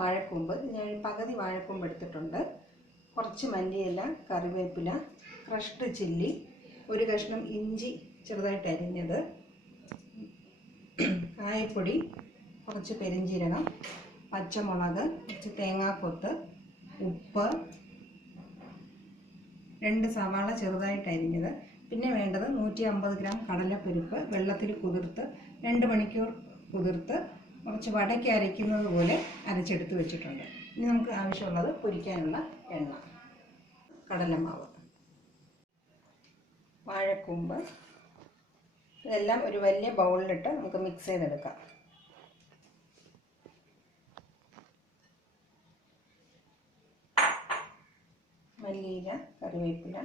വാഴക്കൂമ്പ്. ഞാൻ പകുതി വാഴക്കൂമ്പ് എടുത്തിട്ടുണ്ട്. കുറച്ച് മല്ലിയില, കറിവേപ്പില, ക്രഷ്ഡ് ചില്ലി, ഒരു കഷ്ണം ഇഞ്ചി ചെറുതായിട്ട് അരിഞ്ഞത്, കായപ്പൊടി, കുറച്ച് പെരിഞ്ജീരകം, പച്ചമുളക്, കുറച്ച് തേങ്ങാക്കൊത്ത്, ഉപ്പ്, 2 സവാള ചെറുതായിട്ട് അരിഞ്ഞത്. പിന്നെ വേണ്ടത് 150 ഗ്രാം കടലപ്പരിപ്പ് വെള്ളത്തിൽ കുതിർത്ത് 2 മണിക്കൂർ കുതിർത്ത് കുറച്ച് വടയ്ക്ക് അരയ്ക്കുന്നത് പോലെ അരച്ചെടുത്ത് വെച്ചിട്ടുണ്ട്. ഇനി നമുക്ക് ആവശ്യമുള്ളത് പൊരിക്കാനുള്ള എണ്ണ, കടലമാവ്, വാഴക്കൂമ്പ്, ഇതെല്ലാം ഒരു വലിയ ബൗളിലിട്ട് നമുക്ക് മിക്സ് ചെയ്തെടുക്കാം. മല്ലിയില, കറിവേപ്പില,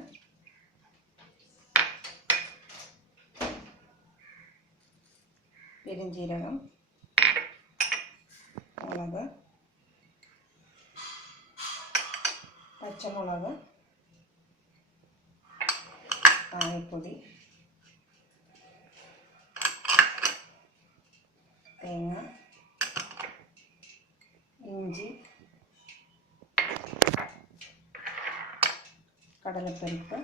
പെരിഞ്ജീരകം, മുളക്, പച്ചമുളക്, കായപ്പൊടി, തേങ്ങ, ഇഞ്ചി, കടലപ്പരിപ്പ്,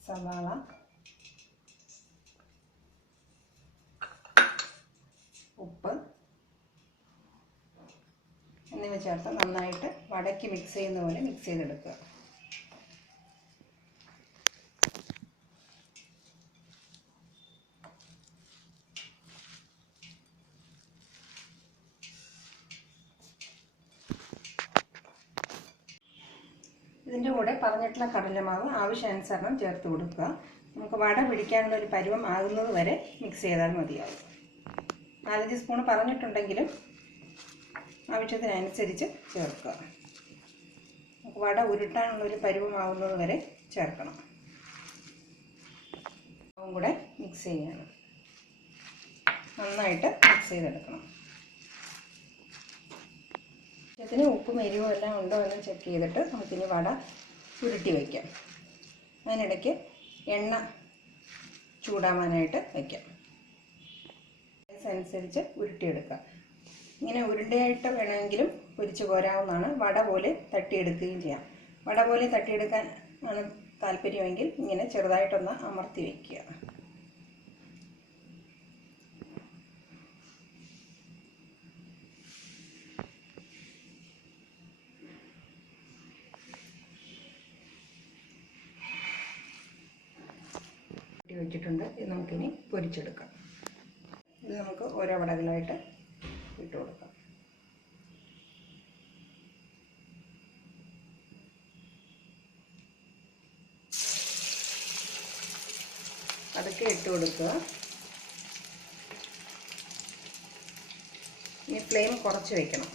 സവാള, ഉപ്പ് എന്നിവ ചേർത്ത് നന്നായിട്ട് വടക്കി മിക്സ് ചെയ്യുന്ന പോലെ മിക്സ് ചെയ്തെടുക്കുക. ഇതിൻ്റെ കൂടെ പറഞ്ഞിട്ടുള്ള കടലമാവ് ആവശ്യാനുസരണം ചേർത്ത് കൊടുക്കുക. നമുക്ക് വട പിടിക്കാനുള്ള ഒരു പരുവം ആകുന്നത് വരെ മിക്സ് ചെയ്താൽ മതിയാവും. 4-5 സ്പൂൺ പറഞ്ഞിട്ടുണ്ടെങ്കിലും ആവശ്യത്തിനനുസരിച്ച് ചേർക്കുക. നമുക്ക് വട ഉരുട്ടാനുള്ളൊരു പരുവമാകുന്നത് വരെ ചേർക്കണം. അതും കൂടെ മിക്സ് ചെയ്യണം. നന്നായിട്ട് മിക്സ് ചെയ്തെടുക്കണം. ഇതിന് ഉപ്പും എരിവും എല്ലാം ഉണ്ടോ എന്ന് ചെക്ക് ചെയ്തിട്ട് നമുക്കിനി വട ഉരുട്ടി വയ്ക്കാം. അതിനിടയ്ക്ക് എണ്ണ ചൂടാവാനായിട്ട് വയ്ക്കാം. അനുസരിച്ച് ഉരുട്ടിയെടുക്കാം. ഇങ്ങനെ ഉരുണ്ടയായിട്ട് വേണമെങ്കിലും പൊരിച്ച് കോരാവുന്നതാണ്. വട പോലെ തട്ടിയെടുക്കുകയും ചെയ്യാം. വട പോലെ തട്ടിയെടുക്കാൻ ആണ് താല്പര്യമെങ്കിൽ ഇങ്ങനെ ചെറുതായിട്ടൊന്ന് അമർത്തി വയ്ക്കുക. വെച്ചിട്ടുണ്ട്. ഇത് നമുക്കിനി പൊരിച്ചെടുക്കാം. ഇത് നമുക്ക് ഓരോ വടകളായിട്ട് ഇട്ട് കൊടുക്കാം. അതൊക്കെ ഇട്ട് കൊടുക്കുക. ഇനി ഫ്ലെയിം കുറച്ച് വയ്ക്കണം.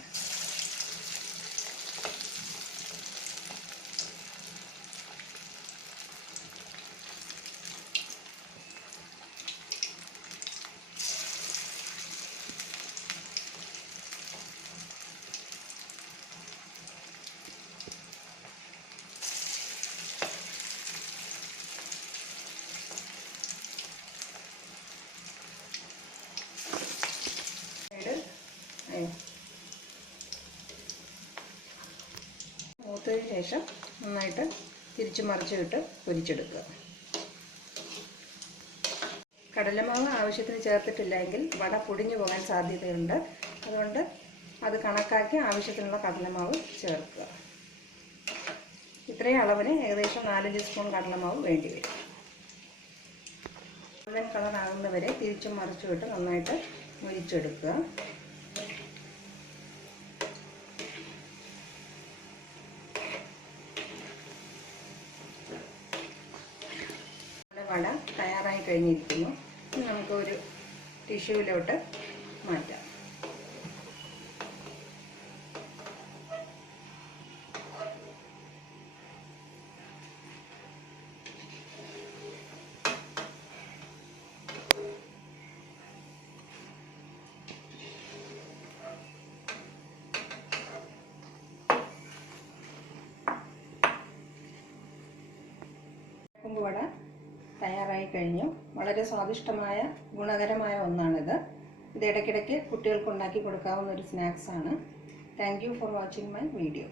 മൂത്തതിന് ശേഷം നന്നായിട്ട് തിരിച്ചു മറിച്ചിട്ട് പൊരിച്ചെടുക്കുക. കടലമാവ് ആവശ്യത്തിന് ചേർത്തിട്ടില്ലെങ്കിൽ വട പൊടിഞ്ഞു പോകാൻ സാധ്യതയുണ്ട്. അതുകൊണ്ട് അത് കണക്കാക്കി ആവശ്യത്തിനുള്ള കടലമാവ് ചേർക്കുക. ഇത്രയും അളവിന് ഏകദേശം 4-5 സ്പൂൺ കടലമാവ് വേണ്ടി വരും. ഗോൾഡൻ കളർ ആകുന്നവരെ തിരിച്ചും മറിച്ചുവിട്ട് നന്നായിട്ട് മുരിച്ചെടുക്കുക. വട തയ്യാറായി കഴിഞ്ഞിരിക്കുന്നു. ഇനി നമുക്ക് ഒരു ടിഷ്യൂവിലോട്ട് മാറ്റാം. വട തയ്യാറായി കഴിഞ്ഞു. വളരെ സ്വാദിഷ്ടമായ ഗുണകരമായ ഒന്നാണിത്. ഇത് ഇടയ്ക്കിടയ്ക്ക് കുട്ടികൾക്ക് ഉണ്ടാക്കി കൊടുക്കാവുന്ന ഒരു സ്നാക്സാണ്. Thank you for watching my video.